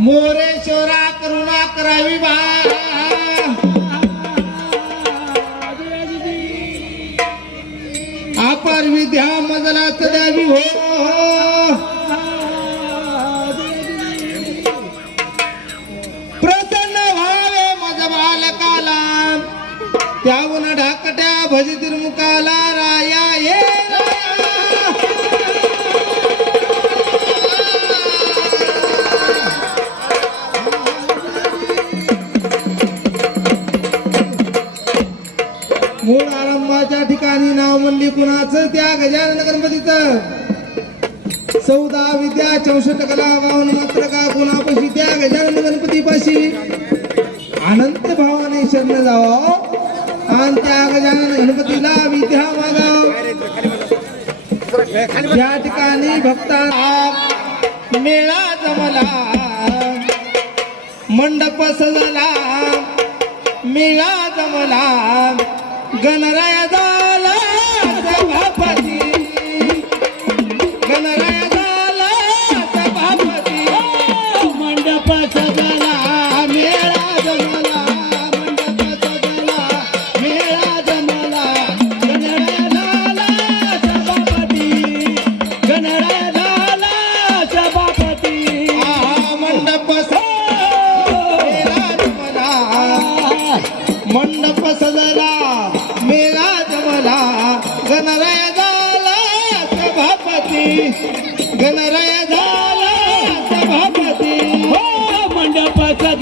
मोरेश्वरा करुणा करावी बा. अपार विद्या मजलाच द्यावी हो. प्रसन्न व्हावे मज बालकाला. त्याहून ढाकट्या भजितील मुखाला राया मूळ आरंभाच्या ठिकाणी नाव म्हणली कुणाचं? त्या गजानन गणपतीचं चौदा विद्या चौसष्ट कला बावन्न मात्र का कुणापाशी? त्या गजानन गणपतीपाशी अनंत भावाने शरण जावं. आणि त्या गजानन गणपतीला विद्या मागाव. या ठिकाणी भक्ताला मेळा जमला. मंडप सजला. मेळा जमला. गणराया झाला सभापती. गणराया झाला सभापती. मंडप सजला मेळा जमला मंडप सजला मेळा जमला. गणराया झाला सभापती. गणराया झाला सभापती. आ मंडप सजला मंडप गणराय झाला सभापती. गणराय झाला सभापती. हो मंडपाचा